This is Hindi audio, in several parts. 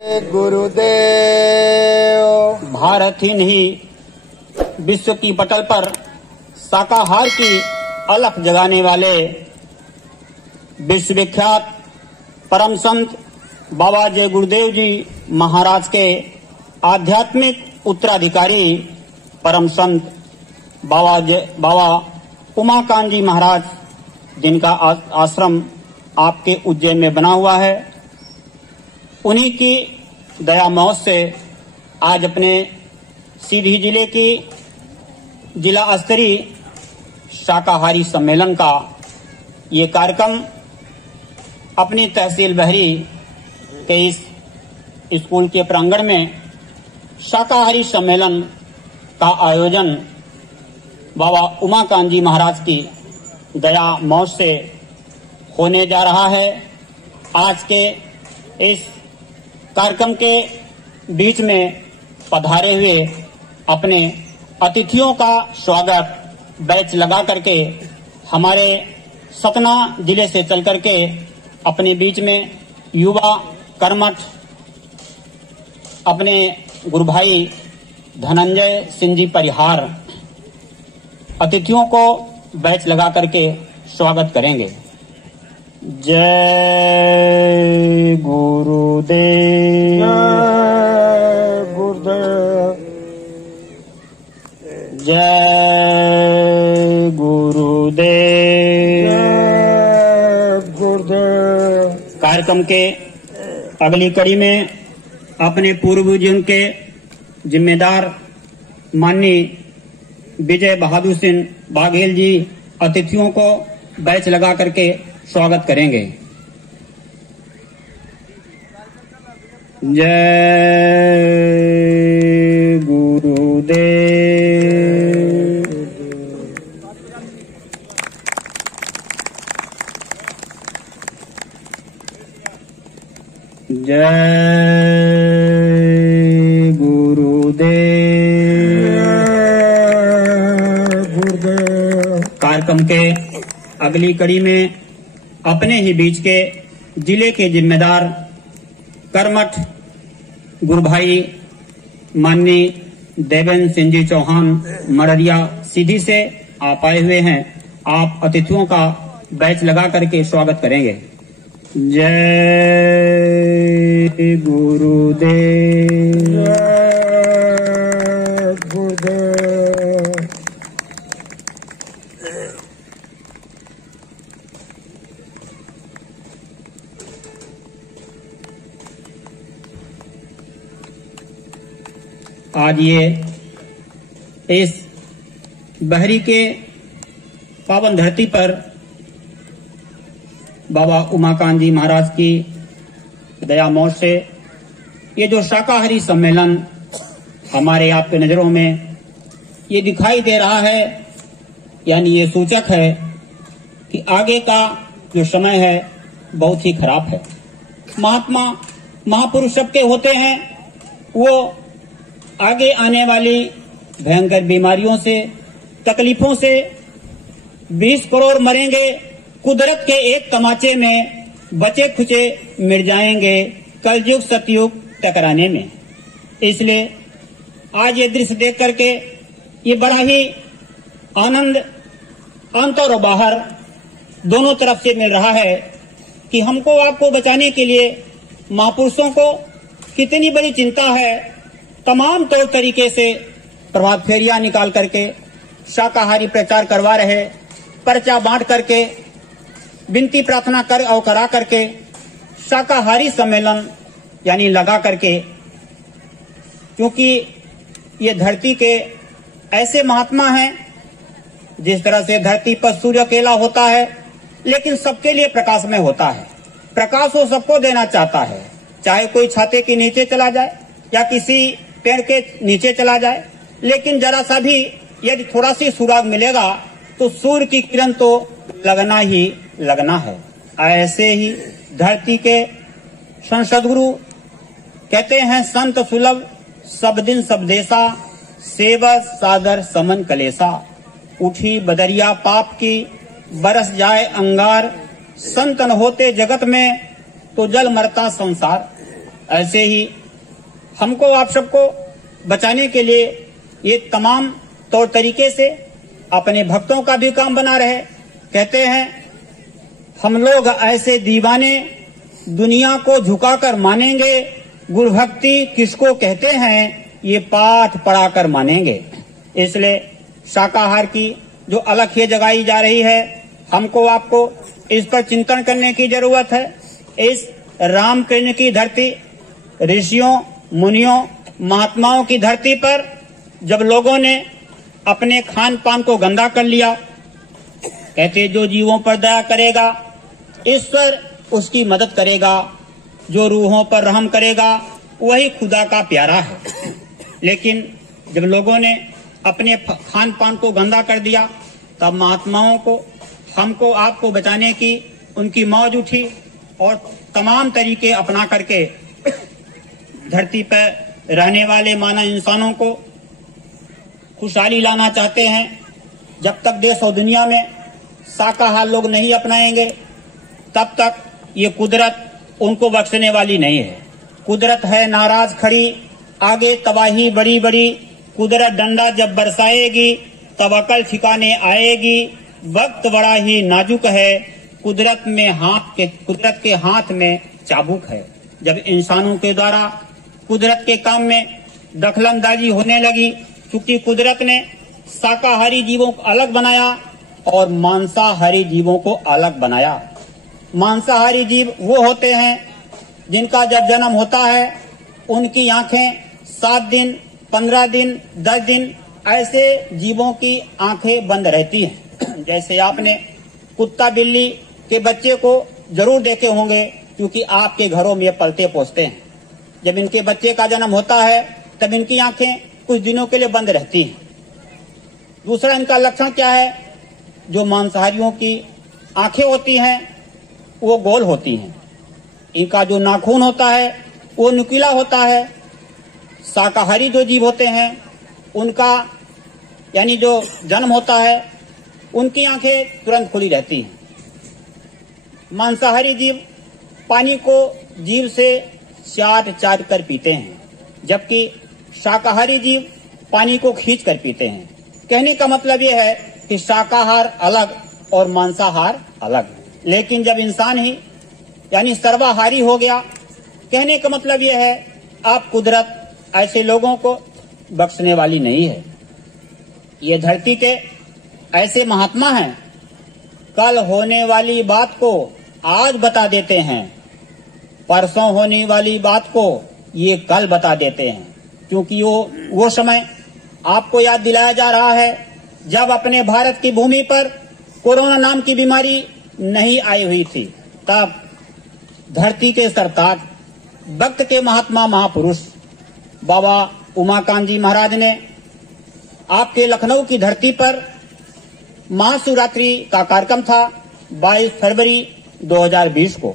गुरुदेव। भारत ही नहीं विश्व की पटल पर शाकाहार की अलख जगाने वाले विश्वविख्यात परम संत बाबा जय गुरुदेव जी महाराज के आध्यात्मिक उत्तराधिकारी परम संत बाबा उमाकांत जी महाराज, जिनका आश्रम आपके उज्जैन में बना हुआ है, उन्हीं की दया मौज से आज अपने सीधी जिले की जिला स्तरीय शाकाहारी सम्मेलन का ये कार्यक्रम अपनी तहसील बहरी 23 स्कूल के प्रांगण में शाकाहारी सम्मेलन का आयोजन बाबा उमाकांत जी महाराज की दया मौज से होने जा रहा है। आज के इस कार्यक्रम के बीच में पधारे हुए अपने अतिथियों का स्वागत बैच लगा करके हमारे सतना जिले से चल करके अपने बीच में युवा कर्मठ अपने गुरु भाई धनंजय सिंह जी परिहार अतिथियों को बैच लगा करके स्वागत करेंगे। जय गुरुदेव। जय गुरुदेव। जय गुरुदेव। जय गुरुदेव। कार्यक्रम के अगली कड़ी में अपने पूर्व जीवन के जिम्मेदार माननीय विजय बहादुर सिंह बाघेल जी अतिथियों को बैच लगा करके स्वागत करेंगे। जय गुरुदेव। जय गुरुदेव। कार्यक्रम के अगली कड़ी में अपने ही बीच के जिले के जिम्मेदार कर्मठ गुरु भाई माननीय देवेंद्र सिंह जी चौहान मररिया सीधी से आप आए हुए हैं। आप अतिथियों का बैच लगा करके स्वागत करेंगे। जय गुरुदेव। जय गुरुदेव। आज ये इस बहरी के पावन धरती पर बाबा उमाकांत जी महाराज की दया मौज से ये जो शाकाहारी सम्मेलन हमारे आपके नजरों में ये दिखाई दे रहा है, यानी ये सूचक है कि आगे का जो समय है बहुत ही खराब है। महात्मा महापुरुष सबके होते हैं, वो आगे आने वाली भयंकर बीमारियों से तकलीफों से 20 करोड़ मरेंगे, कुदरत के एक तमाचे में बचे खुचे मिट जाएंगे कलयुग सतयुग टकराने में। इसलिए आज ये दृश्य देख करके ये बड़ा ही आनंद अंतर और बाहर दोनों तरफ से मिल रहा है कि हमको आपको बचाने के लिए महापुरुषों को कितनी बड़ी चिंता है। तमाम तौर तरीके से प्रभात फेरियां निकाल करके शाकाहारी प्रचार करवा रहे, पर्चा बांट करके विनती प्रार्थना कर और करा करके शाकाहारी सम्मेलन यानी लगा करके, क्योंकि ये धरती के ऐसे महात्मा हैं जिस तरह से धरती पर सूर्य अकेला होता है लेकिन सबके लिए प्रकाश में होता है। प्रकाश वो सबको देना चाहता है, चाहे कोई छाते के नीचे चला जाए या किसी पेड़ के नीचे चला जाए, लेकिन जरा सा भी यदि थोड़ा सी सुराग मिलेगा तो सूर्य की किरण तो लगना ही लगना है। ऐसे ही धरती के सदगुरु कहते हैं, संत सुलभ सब दिन सब देशा, सेवा सादर समन कलेसा, उठी बदरिया पाप की बरस जाए अंगार, संत न होते जगत में तो जल मरता संसार। ऐसे ही हमको आप सबको बचाने के लिए ये तमाम तौर तरीके से अपने भक्तों का भी काम बना रहे। कहते हैं हम लोग ऐसे दीवाने दुनिया को झुकाकर मानेंगे, गुरु भक्ति किसको कहते हैं ये पाठ पढ़ाकर मानेंगे। इसलिए शाकाहार की जो अलख ये जगाई जा रही है, हमको आपको इस पर चिंतन करने की जरूरत है। इस रामकृष्ण की धरती, ऋषियों मुनियों महात्माओं की धरती पर जब लोगों ने अपने खान पान को गंदा कर लिया, कहते जो जीवों पर दया करेगा ईश्वर उसकी मदद करेगा, जो रूहों पर रहम करेगा वही खुदा का प्यारा है। लेकिन जब लोगों ने अपने खान पान को गंदा कर दिया, तब महात्माओं को हमको आपको बचाने की उनकी मौज उठी और तमाम तरीके अपना करके धरती पर रहने वाले मानव इंसानों को खुशहाली लाना चाहते हैं। जब तक देश और दुनिया में शाकाहार लोग नहीं अपनाएंगे, तब तक ये कुदरत उनको बख्शने वाली नहीं है। कुदरत है नाराज खड़ी, आगे तबाही बड़ी बड़ी, कुदरत डंडा जब बरसाएगी तब अकल ठिकाने आएगी। वक्त बड़ा ही नाजुक है, कुदरत के हाथ में चाबुक है। जब इंसानों के द्वारा कुदरत के काम में दखलंदाजी होने लगी, क्योंकि कुदरत ने शाकाहारी जीवों को अलग बनाया और मांसाहारी जीवों को अलग बनाया। मांसाहारी जीव वो होते हैं जिनका जब जन्म होता है उनकी आंखें 7 दिन, 15 दिन, 10 दिन ऐसे जीवों की आंखें बंद रहती हैं। जैसे आपने कुत्ता बिल्ली के बच्चे को जरूर देखे होंगे, क्योंकि आपके घरों में पलते पोसते हैं। जब इनके बच्चे का जन्म होता है तब इनकी आंखें कुछ दिनों के लिए बंद रहती हैं। दूसरा इनका लक्षण क्या है, जो मांसाहारियों की आंखें होती हैं वो गोल होती हैं। इनका जो नाखून होता है वो नुकीला होता है। शाकाहारी जो जीव होते हैं उनका यानी जो जन्म होता है उनकी आंखें तुरंत खुली रहती हैं। मांसाहारी जीव पानी को जीभ से चाट चाट कर पीते हैं, जबकि शाकाहारी जीव पानी को खींच कर पीते हैं। कहने का मतलब यह है कि शाकाहार अलग और मांसाहार अलग। लेकिन जब इंसान ही यानी सर्वाहारी हो गया, कहने का मतलब यह है आप कुदरत ऐसे लोगों को बख्शने वाली नहीं है। ये धरती के ऐसे महात्मा हैं, कल होने वाली बात को आज बता देते हैं, परसों होने वाली बात को ये कल बता देते हैं। क्योंकि वो समय आपको याद दिलाया जा रहा है जब अपने भारत की भूमि पर कोरोना नाम की बीमारी नहीं आई हुई थी। तब धरती के सरताज, वक्त के महात्मा महापुरुष बाबा उमाकांत जी महाराज ने आपके लखनऊ की धरती पर महाशिवरात्रि का कार्यक्रम था 22 फरवरी 2020 को।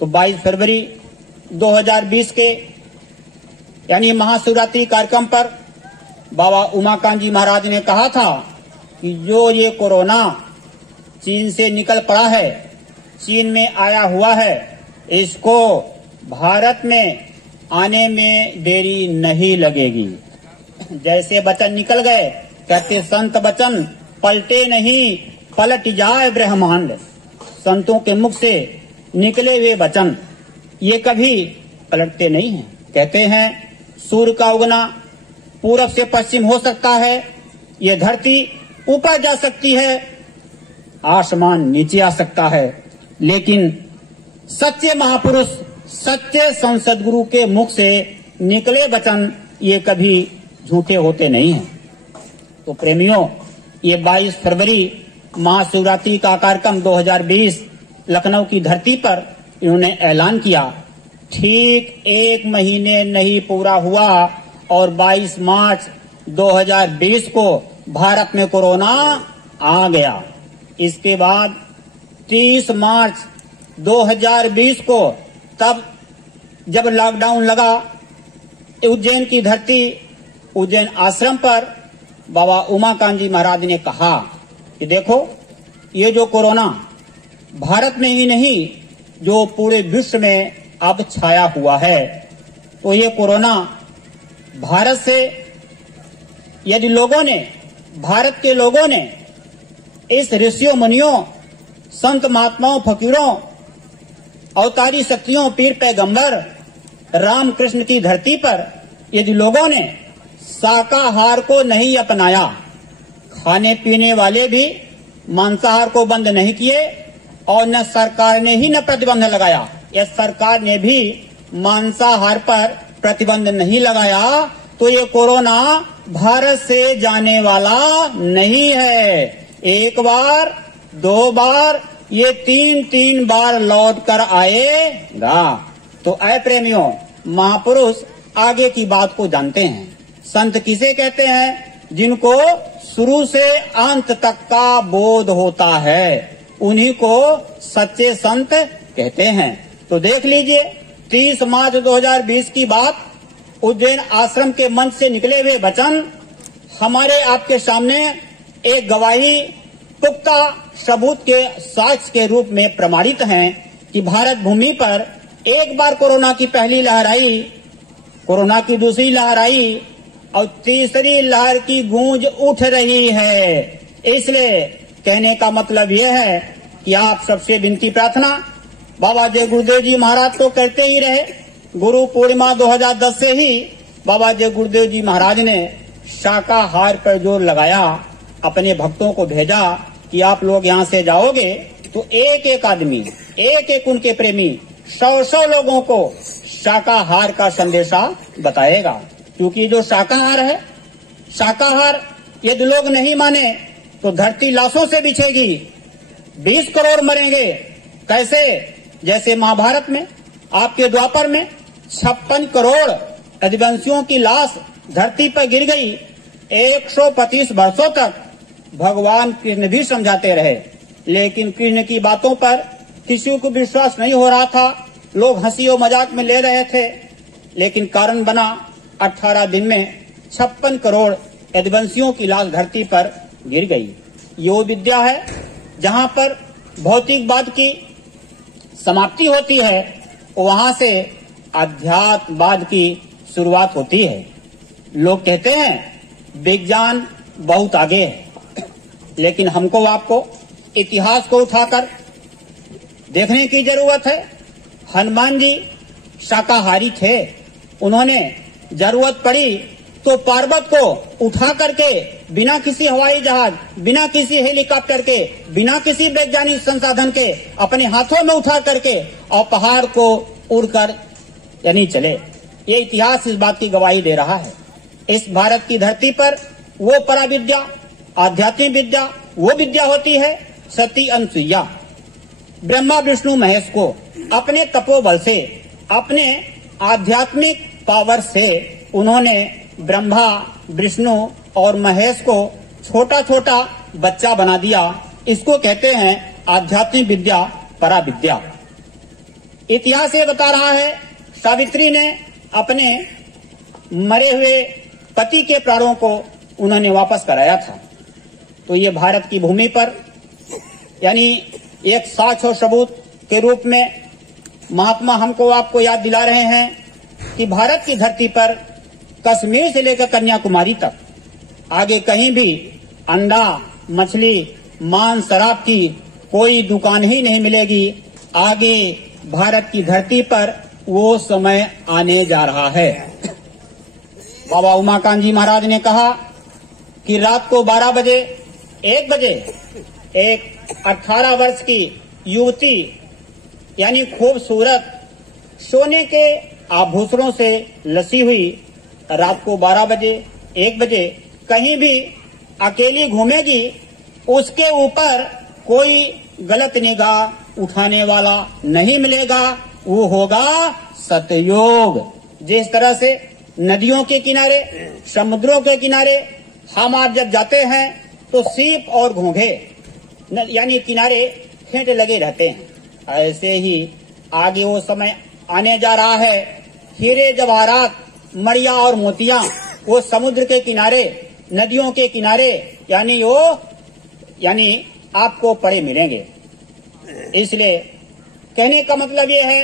तो 22 फरवरी 2020 के यानी महाशिवरात्रि कार्यक्रम पर बाबा उमाकांत जी महाराज ने कहा था कि जो ये कोरोना चीन से निकल पड़ा है, चीन में आया हुआ है, इसको भारत में आने में देरी नहीं लगेगी। जैसे वचन निकल गए, कहते संत वचन पलटे नहीं, पलट जाए ब्रह्मांड। संतों के मुख से निकले हुए वचन ये कभी पलटते नहीं हैं। कहते हैं सूर्य का उगना पूरब से पश्चिम हो सकता है, ये धरती ऊपर जा सकती है, आसमान नीचे आ सकता है, लेकिन सच्चे महापुरुष, सच्चे संसद गुरु के मुख से निकले वचन ये कभी झूठे होते नहीं हैं। तो प्रेमियों, ये 22 फरवरी महाशिवरात्रि का कार्यक्रम 2020 लखनऊ की धरती पर इन्होंने ऐलान किया। ठीक 1 महीने नहीं पूरा हुआ और 22 मार्च 2020 को भारत में कोरोना आ गया। इसके बाद 30 मार्च 2020 को तब जब लॉकडाउन लगा, उज्जैन की धरती, उज्जैन आश्रम पर बाबा उमाकांत जी महाराज ने कहा कि देखो ये जो कोरोना भारत में ही नहीं जो पूरे विश्व में अब छाया हुआ है, तो ये कोरोना भारत से यदि लोगों ने, भारत के लोगों ने इस ऋषियों मुनियों, संत महात्माओं, फकीरों, अवतारी शक्तियों, पीर पैगंबर राम कृष्ण की धरती पर यदि लोगों ने शाकाहार को नहीं अपनाया, खाने पीने वाले भी मांसाहार को बंद नहीं किए और न सरकार ने ही न प्रतिबंध लगाया, या सरकार ने भी मांसाहार पर प्रतिबंध नहीं लगाया, तो ये कोरोना भारत से जाने वाला नहीं है। एक बार, दो बार, ये तीन बार लौट कर आएगा। तो ऐ प्रेमियों, महापुरुष आगे की बात को जानते हैं। संत किसे कहते हैं? जिनको शुरू से अंत तक का बोध होता है, उन्हीं को सच्चे संत कहते हैं। तो देख लीजिए, 30 मार्च 2020 की बात, उज्जैन आश्रम के मंच से निकले हुए वचन हमारे आपके सामने एक गवाही, पुख्ता सबूत के साक्ष्य के रूप में प्रमाणित हैं कि भारत भूमि पर एक बार कोरोना की पहली लहर आई, कोरोना की दूसरी लहर आई और तीसरी लहर की गूंज उठ रही है। इसलिए कहने का मतलब यह है कि आप सबसे विनती प्रार्थना, बाबा जय गुरुदेव जी महाराज तो करते ही रहे। गुरु पूर्णिमा 2010 से ही बाबा जय गुरुदेव जी महाराज ने शाकाहार पर जोर लगाया, अपने भक्तों को भेजा कि आप लोग यहाँ से जाओगे तो एक एक आदमी, एक एक उनके प्रेमी 100 लोगों को शाकाहार का संदेशा बताएगा। क्योंकि जो शाकाहार है, शाकाहार यदि लोग नहीं माने तो धरती लाशों से बिछेगी, 20 करोड़ मरेंगे। कैसे? जैसे महाभारत में, आपके द्वापर में 56 करोड़ रघुवंशियों की लाश धरती पर गिर गई। 125 वर्षों तक भगवान कृष्ण भी समझाते रहे, लेकिन कृष्ण की बातों पर किसी को विश्वास नहीं हो रहा था। लोग हंसी और मजाक में ले रहे थे, लेकिन कारण बना 18 दिन में 56 करोड़ यदुवंशियों की लाश धरती पर गिर गई। यो विद्या है जहाँ पर भौतिकवाद की समाप्ति होती है, वहां से अध्यात्मवाद की शुरुआत होती है। लोग कहते हैं विज्ञान बहुत आगे है, लेकिन हमको आपको इतिहास को उठाकर देखने की जरूरत है। हनुमान जी शाकाहारी थे, उन्होंने जरूरत पड़ी तो पर्वत को उठा करके बिना किसी हवाई जहाज, बिना किसी हेलीकॉप्टर के, बिना किसी वैज्ञानिक संसाधन के अपने हाथों में उठा करके और पहाड़ को उड़कर यानी चले। ये इतिहास इस बात की गवाही दे रहा है। इस भारत की धरती पर वो पराविद्या, आध्यात्मिक विद्या, वो विद्या होती है सती अनुसुईया। ब्रह्मा विष्णु महेश को अपने तपोबल से, अपने आध्यात्मिक पावर से उन्होंने ब्रह्मा, विष्णु और महेश को छोटा छोटा बच्चा बना दिया। इसको कहते हैं आध्यात्मिक विद्या, पराविद्या। इतिहास ये बता रहा है, सावित्री ने अपने मरे हुए पति के प्राणों को उन्होंने वापस कराया था। तो ये भारत की भूमि पर यानी एक साक्ष्य और सबूत के रूप में महात्मा हमको आपको याद दिला रहे हैं कि भारत की धरती पर कश्मीर से लेकर कन्याकुमारी तक आगे कहीं भी अंडा, मछली, मांस, शराब की कोई दुकान ही नहीं मिलेगी। आगे भारत की धरती पर वो समय आने जा रहा है। बाबा उमाकांत जी महाराज ने कहा कि रात को 12 बजे, 1 बजे एक 18 वर्ष की युवती यानी खूबसूरत सोने के आभूषणों से लसी हुई रात को 12 बजे, 1 बजे कहीं भी अकेली घूमेगी, उसके ऊपर कोई गलत निगाह उठाने वाला नहीं मिलेगा। वो होगा सतयुग। जिस तरह से नदियों के किनारे, समुद्रों के किनारे हम आप जब जाते हैं तो सीप और घोंघे यानी किनारे फेंट लगे रहते हैं, ऐसे ही आगे वो समय आने जा रहा है। हीरे जवाहरात, मड़िया और मोतियां वो समुद्र के किनारे, नदियों के किनारे यानी आपको पड़े मिलेंगे। इसलिए कहने का मतलब ये है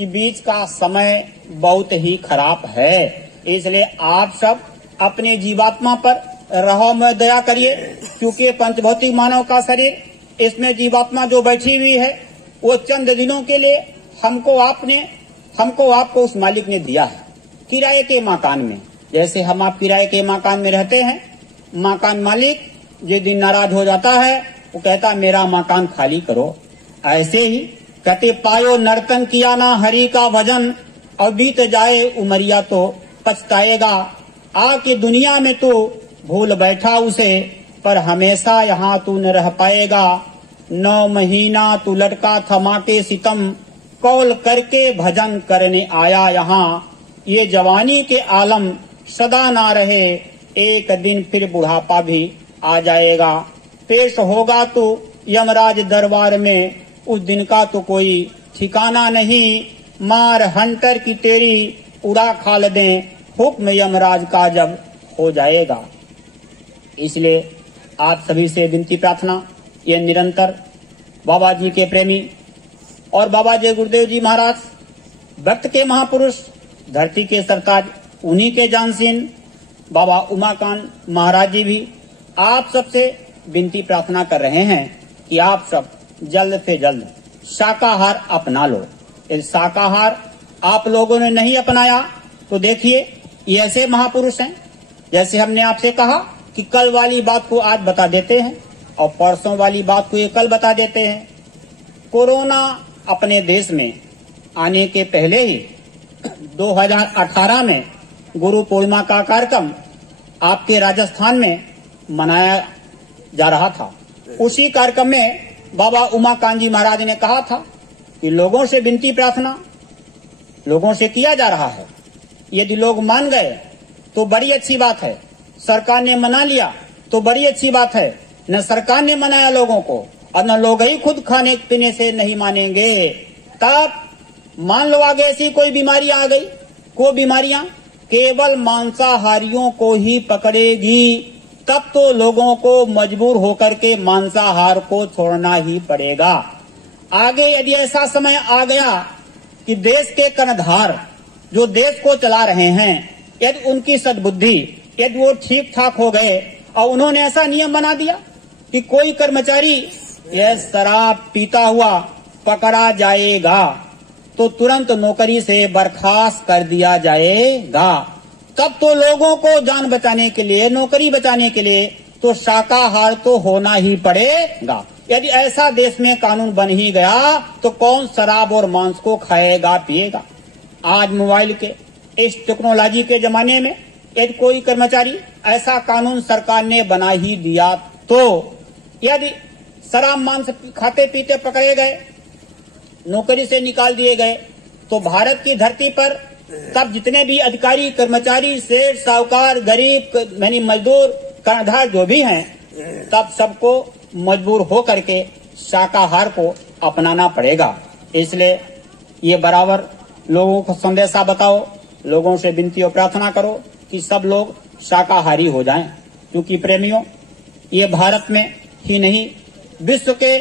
कि बीच का समय बहुत ही खराब है, इसलिए आप सब अपने जीवात्मा पर रहम दया करिए, क्योंकि पंचभौतिक मानव का शरीर, इसमें जीवात्मा जो बैठी हुई है वो चंद दिनों के लिए हमको आपको उस मालिक ने दिया है किराए के मकान में। जैसे हम आप किराए के मकान में रहते हैं, मकान मालिक जिस दिन नाराज हो जाता है वो कहता मेरा मकान खाली करो। ऐसे ही कहते पायो नर्तन किया ना हरि का भजन, और बीत जाए उमरिया तो पछताएगा। आके दुनिया में तू भूल बैठा उसे, पर हमेशा यहाँ तू न रह पाएगा। 9 महीना तू लटका थमा के सितम, कौल करके भजन करने आया यहाँ। ये जवानी के आलम सदा ना रहे, एक दिन फिर बुढ़ापा भी आ जाएगा। पेश होगा तू यमराज दरबार में, उस दिन का तो कोई ठिकाना नहीं। मार हंटर की तेरी उड़ा खाल दें, हुक्म यमराज का जब हो जाएगा। इसलिए आप सभी से विनती प्रार्थना, ये निरंतर बाबा जी के प्रेमी और बाबा जय गुरुदेव जी महाराज, भक्त के महापुरुष, धरती के सरताज, उन्हीं के जानसीन बाबा उमाकांत महाराज जी भी आप सबसे विनती प्रार्थना कर रहे हैं कि आप सब जल्द से जल्द शाकाहार अपना लो। यदि शाकाहार आप लोगों ने नहीं अपनाया तो देखिए ये ऐसे महापुरुष हैं, जैसे हमने आपसे कहा कि कल वाली बात को आज बता देते हैं और परसों वाली बात को ये कल बता देते हैं। कोरोना अपने देश में आने के पहले ही 2018 में गुरु पूर्णिमा का कार्यक्रम आपके राजस्थान में मनाया जा रहा था। उसी कार्यक्रम में बाबा उमाकांत जी महाराज ने कहा था कि लोगों से विनती प्रार्थना लोगों से किया जा रहा है, यदि लोग मान गए तो बड़ी अच्छी बात है, सरकार ने मना लिया तो बड़ी अच्छी बात है। न सरकार ने मनाया लोगों को और न लोग ही खुद खाने पीने से नहीं मानेंगे, तब मान लो आगे ऐसी कोई बीमारी आ गई, को बीमारियां केवल मांसाहारियों को ही पकड़ेगी, तब तो लोगों को मजबूर होकर के मांसाहार को छोड़ना ही पड़ेगा। आगे यदि ऐसा समय आ गया कि देश के कर्णधार जो देश को चला रहे हैं, यदि उनकी सद्बुद्धि, यदि वो ठीक ठाक हो गए और उन्होंने ऐसा नियम बना दिया कि कोई कर्मचारी यह शराब पीता हुआ पकड़ा जाएगा तो तुरंत नौकरी से बर्खास्त कर दिया जाएगा, तब तो लोगों को जान बचाने के लिए, नौकरी बचाने के लिए तो शाकाहार तो होना ही पड़ेगा। यदि ऐसा देश में कानून बन ही गया तो कौन शराब और मांस को खाएगा पिएगा। आज मोबाइल के इस टेक्नोलॉजी के जमाने में यदि कोई कर्मचारी ऐसा कानून सरकार ने बना ही दिया तो यदि शराब मांस खाते पीते पकड़े गए, नौकरी से निकाल दिए गए, तो भारत की धरती पर तब जितने भी अधिकारी, कर्मचारी, सेठ, साहूकार, गरीब, यानी मजदूर, कर्णधार जो भी हैं, तब सबको मजबूर हो करके शाकाहार को अपनाना पड़ेगा। इसलिए ये बराबर लोगों को संदेशा बताओ, लोगों से विनती और प्रार्थना करो कि सब लोग शाकाहारी हो जाएं, क्योंकि प्रेमियों ये भारत में ही नहीं विश्व के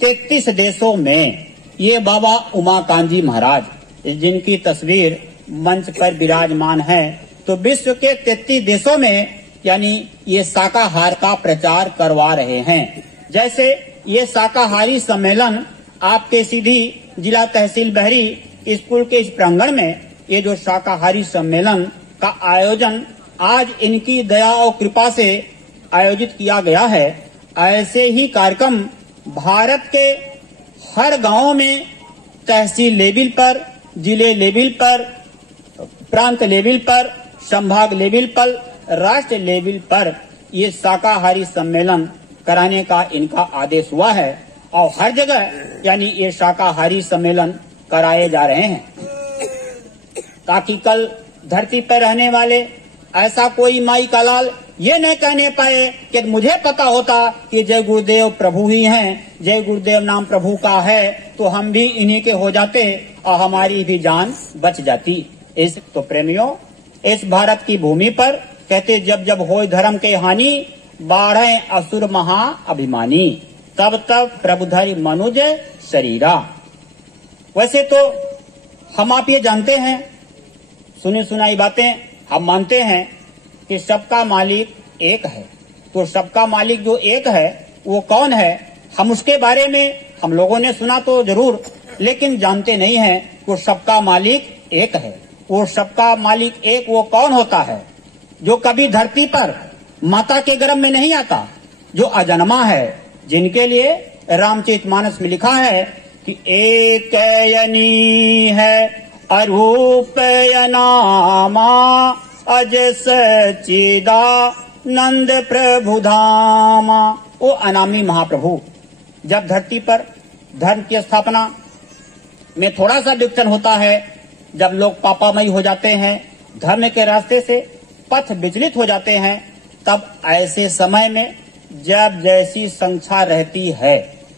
33 देशों में ये बाबा उमाकांत जी महाराज जिनकी तस्वीर मंच पर विराजमान है, तो विश्व के 33 देशों में यानी ये शाकाहार का प्रचार करवा रहे हैं। जैसे ये शाकाहारी सम्मेलन आपके सीधी जिला तहसील बहरी स्कूल के इस प्रांगण में ये जो शाकाहारी सम्मेलन का आयोजन आज इनकी दया और कृपा से आयोजित किया गया है, ऐसे ही कार्यक्रम भारत के हर गांव में तहसील लेवल पर, जिले लेवल पर, प्रांत लेवल पर, संभाग लेवल पर, राष्ट्र लेवल पर ये शाकाहारी सम्मेलन कराने का इनका आदेश हुआ है और हर जगह यानी ये शाकाहारी सम्मेलन कराए जा रहे हैं, ताकि कल धरती पर रहने वाले ऐसा कोई माई का लाल ये नहीं कहने पाए कि मुझे पता होता कि जय गुरुदेव प्रभु ही हैं, जय गुरुदेव नाम प्रभु का है तो हम भी इन्हीं के हो जाते और हमारी भी जान बच जाती। इस तो प्रेमियों इस भारत की भूमि पर कहते जब जब होय धर्म के हानि, बाढ़े असुर महा अभिमानी, तब तब प्रभुधरि मनुज शरीरा। वैसे तो हम आप ये जानते हैं, सुनी सुनाई बातें हम मानते हैं कि सबका मालिक एक है। तो सबका मालिक जो एक है वो कौन है, हम उसके बारे में हम लोगों ने सुना तो जरूर, लेकिन जानते नहीं हैं वो सबका मालिक एक है। वो सबका मालिक एक वो कौन होता है जो कभी धरती पर माता के गर्भ में नहीं आता, जो अजन्मा है, जिनके लिए रामचरितमानस में लिखा है कि एक यनी है अरूपय नामा अज सच्चिदा नंद प्रभु धामा। ओ अनामी महाप्रभु, जब धरती पर धर्म की स्थापना में थोड़ा सा विघटन होता है, जब लोग पापामयी हो जाते हैं, धर्म के रास्ते से पथ विचलित हो जाते हैं, तब ऐसे समय में जब जैसी संख्या रहती है,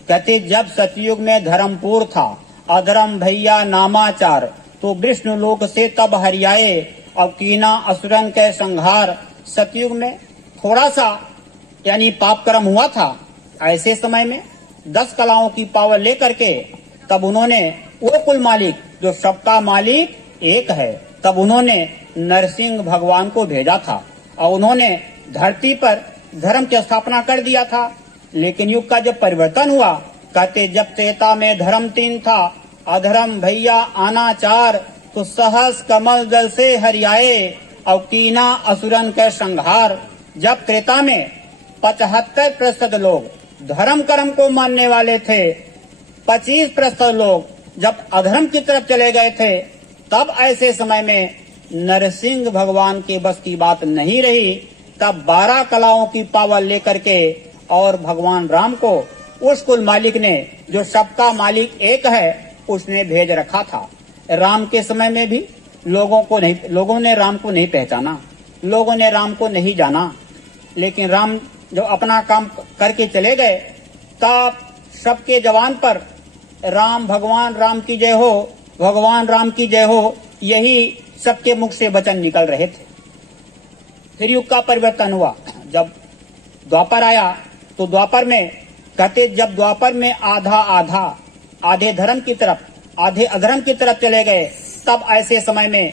कहते जब सतयुग में धर्मपुर था, अधर्म भैया नामाचार, तो विष्णु लोक से तब हरियाए, और कीना असुरन के संहार। सतयुग में थोड़ा सा यानी पाप कर्म हुआ था, ऐसे समय में 10 कलाओं की पावर लेकर के तब उन्होंने वो कुल मालिक जो सबका मालिक एक है, तब उन्होंने नरसिंह भगवान को भेजा था और उन्होंने धरती पर धर्म की स्थापना कर दिया था। लेकिन युग का जब परिवर्तन हुआ, कहते जब त्रेता में धर्म 3 था, अधर्म भैया अनाचार, तो सहस कमल जल से हरियाए, और कीना असुरन के संहार। जब त्रेता में 75% लोग धर्म कर्म को मानने वाले थे, 25% लोग जब अधर्म की तरफ चले गए थे, तब ऐसे समय में नरसिंह भगवान के बस की बात नहीं रही। तब 12 कलाओं की पावर लेकर के और भगवान राम को उस कुल मालिक ने जो सबका मालिक एक है उसने भेज रखा था। राम के समय में भी लोगों ने राम को नहीं पहचाना, लोगों ने राम को नहीं जाना, लेकिन राम जब अपना काम करके चले गए, तब सबके जवान पर राम भगवान राम की जय हो, भगवान राम की जय हो, यही सबके मुख से वचन निकल रहे थे। फिर युग का परिवर्तन हुआ, जब द्वापर आया, तो द्वापर में कहते जब द्वापर में आधे धर्म की तरफ आधे अधर्म की तरफ चले गए, तब ऐसे समय में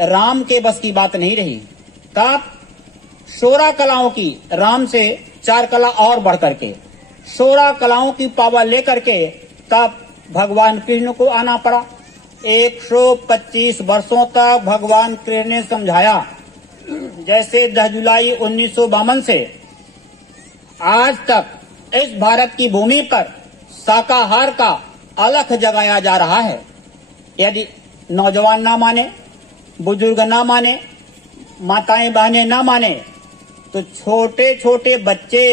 राम के बस की बात नहीं रही। तब 16 कलाओं की, राम से 4 कला और बढ़ करके 16 कलाओं की पावर लेकर के तब भगवान कृष्ण को आना पड़ा। 125 वर्षों तक भगवान कृष्ण ने समझाया। जैसे 10 जुलाई 1952 से आज तक इस भारत की भूमि पर शाकाहार का अलख जगाया जा रहा है। यदि नौजवान ना माने, बुजुर्ग ना माने, माताएं बहनें ना माने, तो छोटे छोटे बच्चे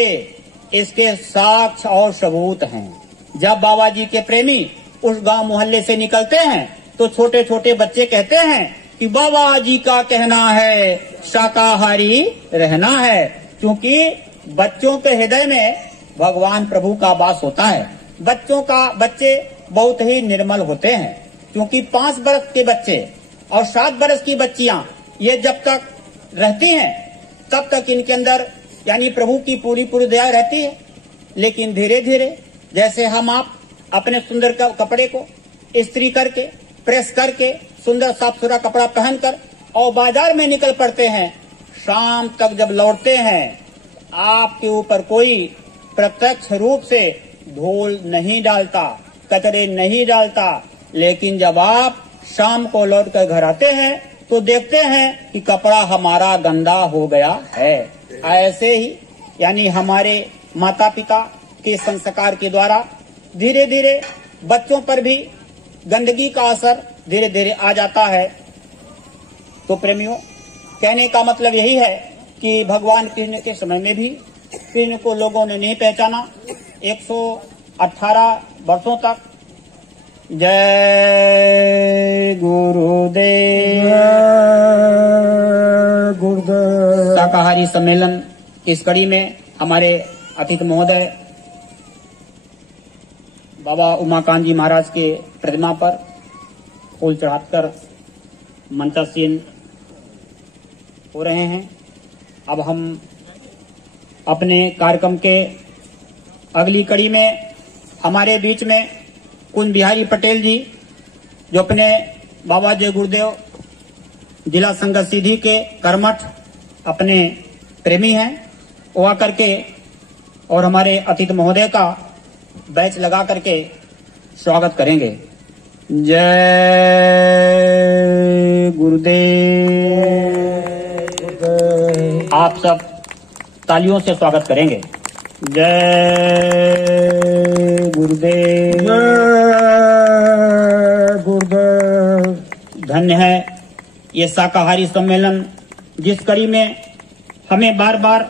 इसके साक्ष्य और सबूत हैं। जब बाबा जी के प्रेमी उस गांव मोहल्ले से निकलते हैं, तो छोटे छोटे बच्चे कहते हैं कि बाबा जी का कहना है शाकाहारी रहना है, क्योंकि बच्चों के हृदय में भगवान प्रभु का वास होता है। बच्चे बहुत ही निर्मल होते हैं, क्योंकि 5 वर्ष के बच्चे और 7 वर्ष की बच्चियां ये जब तक रहती हैं, तब तक इनके अंदर यानी प्रभु की पूरी दया रहती है। लेकिन धीरे धीरे जैसे हम आप अपने सुंदर कपड़े को इस्त्री करके, प्रेस करके, सुंदर साफ सुथरा कपड़ा पहनकर और बाजार में निकल पड़ते हैं, शाम तक जब लौटते हैं, आपके ऊपर कोई प्रत्यक्ष रूप से धूल नहीं डालता, कचरे नहीं डालता, लेकिन जब आप शाम को लौट कर घर आते हैं तो देखते हैं कि कपड़ा हमारा गंदा हो गया है। ऐसे ही यानी हमारे माता पिता के संस्कार के द्वारा धीरे धीरे बच्चों पर भी गंदगी का असर धीरे धीरे आ जाता है। तो प्रेमियों, कहने का मतलब यही है कि भगवान कृष्ण के समय में भी कृष्ण को लोगों ने नहीं पहचाना। 118 वर्षों तक जय गुरुदेव। शाकाहारी सम्मेलन की इस कड़ी में हमारे अतिथि महोदय बाबा उमाकांत जी महाराज के प्रतिमा पर फूल चढ़ाकर मंचासीन हो रहे हैं। अब हम अपने कार्यक्रम के अगली कड़ी में हमारे बीच में कुंज बिहारी पटेल जी जो अपने बाबा जय गुरुदेव जिला संगत सीधी के कर्मठ अपने प्रेमी हैं, वो आकर के और हमारे अतिथि महोदय का बैच लगा करके स्वागत करेंगे। जय गुरुदेव। आप सब तालियों से स्वागत करेंगे। जय गुरुदेव। जय गुरुदेव। धन्य है ये शाकाहारी सम्मेलन, जिस कड़ी में हमें बार बार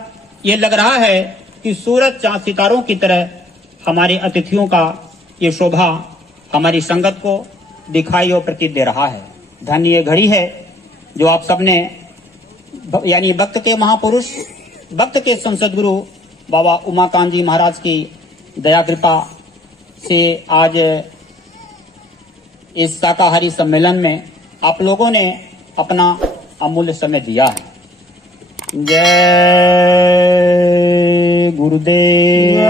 ये लग रहा है कि सूरज चांद सितारों की तरह हमारे अतिथियों का ये शोभा हमारी संगत को दिखाई और प्रतीत दे रहा है। धन्य ये घड़ी है जो आप सबने यानी भक्त के महापुरुष, भक्त के संसद गुरु बाबा उमाकांत जी महाराज की दया कृपा से आज इस शाकाहारी सम्मेलन में आप लोगों ने अपना अमूल्य समय दिया है। जय गुरुदेव।